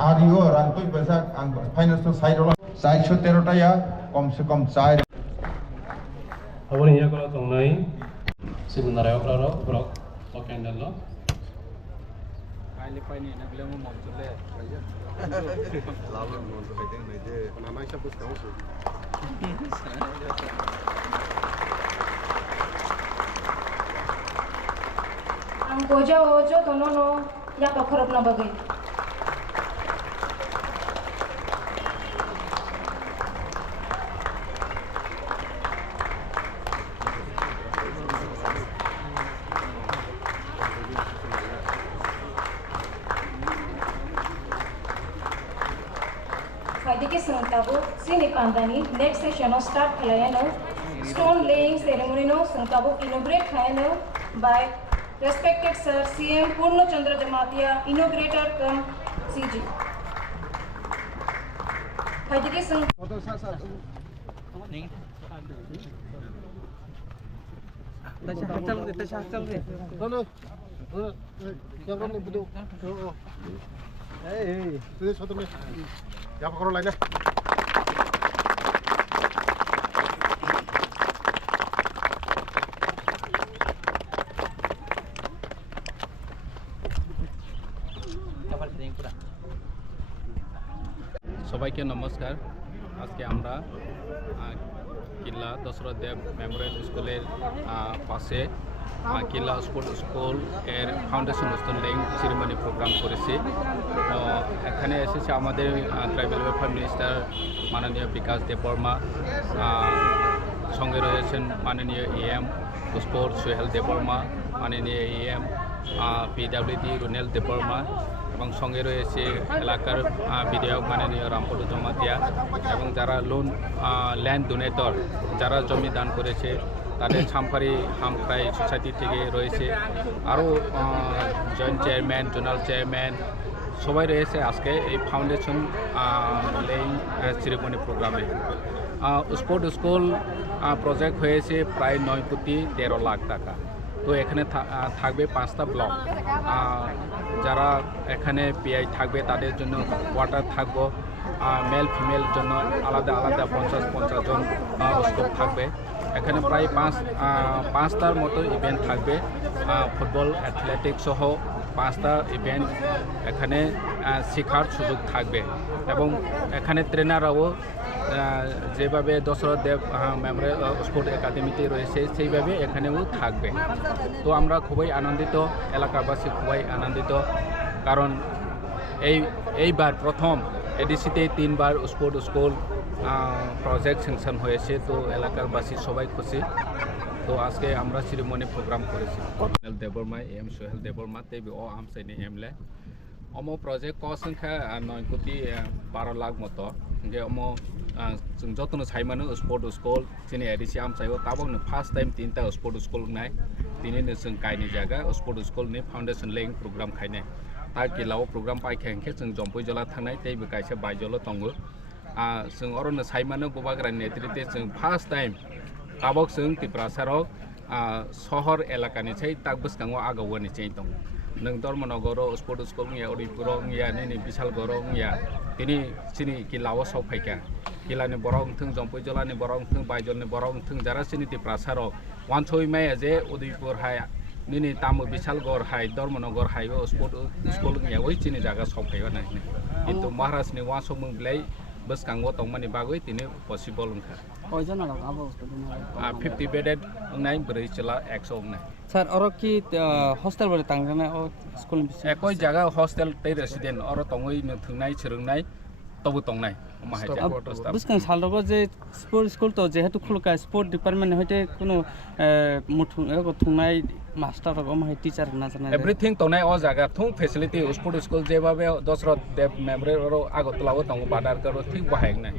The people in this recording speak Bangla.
आदियो रांतुई बेसाक आं फाइनेंशियल साइड ला 413 टाया कम से कम 4 Haphang ini kalau Tangna sebenarnya kalau berok pakai dulu. Kailaikha ini nak beli mau tu le. Lalu mau tu kita ni je. Nama siapa sekarang tu? Ang bojo tono ya pakorop na bagay. Ttaadc sengtabu sini pandani next session start kilayano stone laying ceremony no sengtabu inaugurate hayano by respected sir CM Purno Chandra Dematia inaugurator cum CG Ttaadc seng Siapa korang lainnya? সবাইকে নমস্কার। আজকে আমরা কিল্লা দশরথ দেব মেমোরিয়াল স্কুলের পাশে কিল্লা স্পোর্ট স্কুল এর foundation stone laying ceremony programme করেছি। এখানে এসেছে আমাদের ট্রাইবাল ওয়েলফেয়ার মিনিস্টার মাননীয় বিকাশ দেববর্মা, সঙ্গে রয়েছেন মাননীয় EM স্পোর্ট সোহেল দেববর্মা, মাননীয় EM PWD রুনেল দেববর্মা এবং সঙ্গে রয়েছে এলাকার বিধায়ক মাননীয় রামপদ জমাতিয়া এবং যারা ল্যান্ড ডোনেটর যারা জমি দান করেছে তাদের ছামফারি হামক্রাই সোসাইটি থেকে রয়েছে, আরও জয়েন্ট চেয়ারম্যান জোনাল চেয়ারম্যান সবাই রয়েছে আজকে এই ফাউন্ডেশন লেইং সেরিমনি প্রোগ্রামে। স্পোর্ট স্কুল প্রজেক্ট হয়েছে প্রায় 9.13 লাখ টাকা। তো এখানে থাকবে 5টা ব্লক, যারা এখানে পিআই থাকবে তাদের জন্য কোয়ার্টার থাকবো, মেল ফিমেল জন্য আলাদা আলাদা 50 জন স্কুল থাকবে। এখানে প্রায় 5টার মতো ইভেন্ট থাকবে, ফুটবল অ্যাথলেটিক্স সহ 5টা ইভেন্ট এখানে শেখার সুযোগ থাকবে এবং এখানে ট্রেনাররাও যেভাবে দশরথ দেব মেমোরিয়াল স্পোর্ট একাডেমিতে রয়েছে সেইভাবে এখানেও থাকবে। তো আমরা খুবই আনন্দিত, এলাকাবাসী খুবই আনন্দিত, কারণ এইবার প্রথম এডিসিতে 3বার স্পোর্ট স্কুল প্রজেক্ট স্যাংশন হয়েছে। তো এলাকারবাসী সবাই খুশি। তো আজকে আমরা সেরিমনি প্রোগ্রাম করেছি। দেববর্মা EM সোহেল দেববর্মা তেবি ও আমসাইনি এমলে অমো প্রজেক্ট কস্ট সংখ্যা 9.12 লাখ মতো যে অমো जों जतन साइमानो स्पोर्ट स्कुल जोंनि एडिसि आमसाइआव ताबावनो फार्स्ट टाइम 3टा स्पोर्ट स्कुल नाय दिनैनो जों गायनि जागा स्पोर्ट स्कुलनि फाउंडेशन लेइं प्रोग्राम खायने ता किलाव प्रोग्राम पाइखेंखे जों जम्पै जला थांनाय तेबो गायसे बायजल दङो। जों अरनो साइमानो गोबाग्रा नेतृत्वे जों फार्स्ट टाइम ताबाव जों तिप्रासाराव सहर एलाकानि चाहिँ ताक बसकाङाव आगावनि चाहिँ दं। नों धर्मनगराव स्पोर्ट स्कुल या उदयपुराव या नै बिशालगराव या दिनै सिनि किलाव सफायका किलानि बराव थों जम्पै जलानि बराव थों बायजलनि बराव थों जारा सिनि तिप्रासाराव वानसय माया जे उदयपुर हाय निनि तामु बिशालगर हाय धर्मनगर हाय स्पोर्ट स्कुल या ओइ सिनि जागा सफायवा नाय किन्तु महाराजनि वासो मंगलाय बसकाङाव तंमानि बागै दिनै पसिबल ओंखा 50 बेडेड नाय ब्रै चला 100 नाय सर और की हॉस्टल बरे तांगना स्कुल एकoi जागा हॉस्टल तै रेसिडेंट और तंगै न थंनाय छिरंनाय तबु तंनाय बुसकां सालरगो जे स्पोर्ट स्कुल तो जेहेतु खुलका स्पोर्ट डिपार्टमेंट होते कोनो मुथुं थंनाय मास्टर रगो माय टीचर ना जाना एवरीथिंग तंनाय ओ जागा थं फेसिलिटी स्पोर्ट स्कुल जेबाबे दशरथ देव मेमोरियल आगतलाव तंगो बादार करो ठीक बाहायनाय